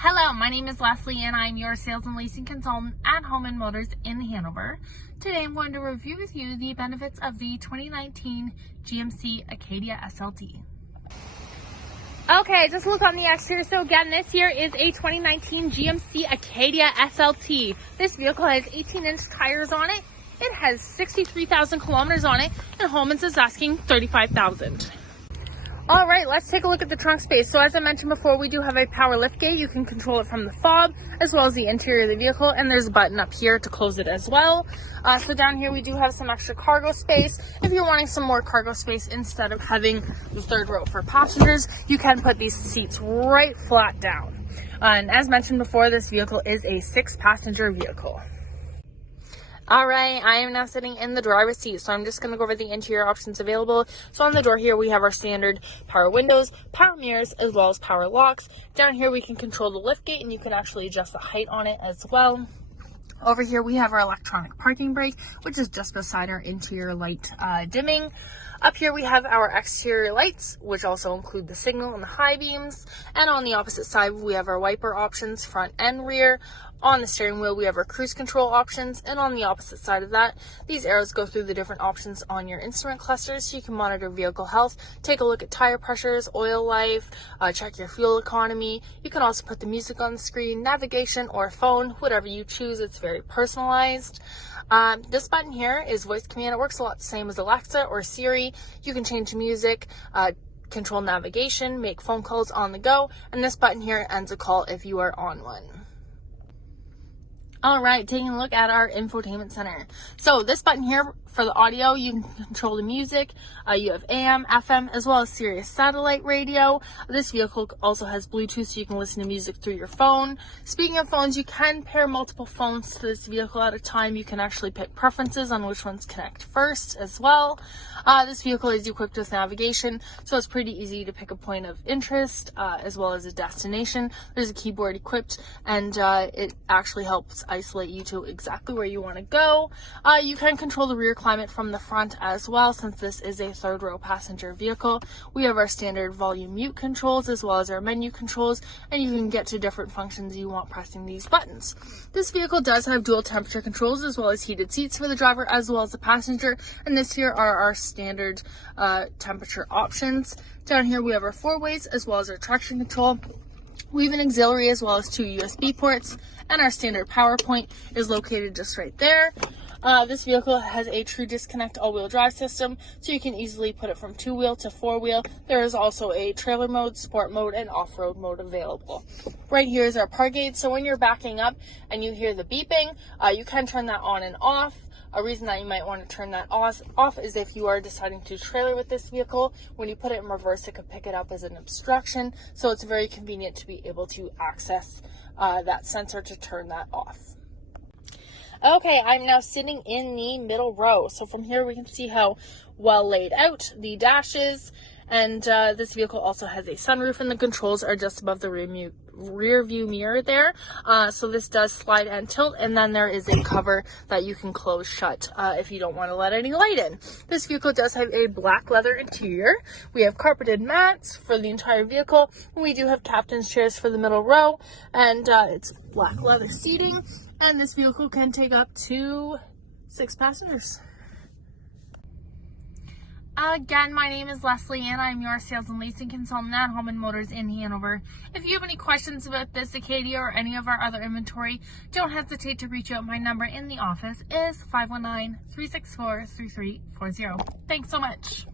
Hello, my name is Leslie and I'm your sales and leasing consultant at Home & Motors in Hanover. Today I'm going to review with you the benefits of the 2019 GMC Acadia SLT. Okay, just look on the exterior. So again, this here is a 2019 GMC Acadia SLT. This vehicle has 18-inch tires on it. It has 63,000 kilometers on it, and Holman's is asking $35,000. All right, let's take a look at the trunk space. So as I mentioned before, we do have a power lift gate. You can control it from the fob as well as the interior of the vehicle, and there's a button up here to close it as well. So down here we do have some extra cargo space. If you're wanting some more cargo space instead of having the third row for passengers, you can put these seats right flat down. And as mentioned before, this vehicle is a 6-passenger vehicle. All right, I am now sitting in the driver's seat, so I'm just going to go over the interior options available. So on the door here, we have our standard power windows, power mirrors, as well as power locks. Down here, we can control the lift gate, and you can actually adjust the height on it as well. Over here, we have our electronic parking brake, which is just beside our interior light dimming. Up here, we have our exterior lights, which also include the signal and the high beams. And on the opposite side, we have our wiper options, front and rear. On the steering wheel, we have our cruise control options. And on the opposite side of that, these arrows go through the different options on your instrument clusters, so you can monitor vehicle health, take a look at tire pressures, oil life, check your fuel economy. You can also put the music on the screen, navigation, or phone, whatever you choose. It's very personalized. This button here is voice command. It works a lot the same as Alexa or Siri. You can change music, control navigation, make phone calls on the go, and this button here ends a call if you are on one. All right, taking a look at our infotainment center. So this button here for the audio, you can control the music. You have AM, FM, as well as Sirius satellite radio. This vehicle also has Bluetooth, so you can listen to music through your phone. Speaking of phones, you can pair multiple phones to this vehicle at a time. You can actually pick preferences on which ones connect first as well. This vehicle is equipped with navigation, so it's pretty easy to pick a point of interest as well as a destination. There's a keyboard equipped, and it actually helps isolate you to exactly where you want to go. You can control the rear climate from the front as well, since this is a third row passenger vehicle. We have our standard volume mute controls as well as our menu controls, and you can get to different functions you want pressing these buttons. This vehicle does have dual temperature controls as well as heated seats for the driver as well as the passenger, and this here are our standard temperature options. Down here we have our 4-ways as well as our traction control. We have an auxiliary as well as 2 USB ports, and our standard power point is located just right there. This vehicle has a true disconnect all-wheel drive system, so you can easily put it from 2-wheel to 4-wheel. There is also a trailer mode, sport mode, and off-road mode available. Right here is our park gate, so when you're backing up and you hear the beeping, you can turn that on and off. A reason that you might want to turn that off is if you are deciding to trailer with this vehicle. When you put it in reverse, it could pick it up as an obstruction, so it's very convenient to be able to access that sensor to turn that off. Okay, I'm now sitting in the middle row. So from here we can see how well laid out the dash is. And this vehicle also has a sunroof, and the controls are just above the rear view mirror there. So this does slide and tilt, and then there is a cover that you can close shut if you don't want to let any light in. This vehicle does have a black leather interior. We have carpeted mats for the entire vehicle. We do have captain's chairs for the middle row, and it's black leather seating. And this vehicle can take up to 6 passengers. Again, my name is Leslie and I'm your sales and leasing consultant at Home & Motors in Hanover. If you have any questions about this Acadia or any of our other inventory, don't hesitate to reach out. My number in the office is 519-364-3340. Thanks so much.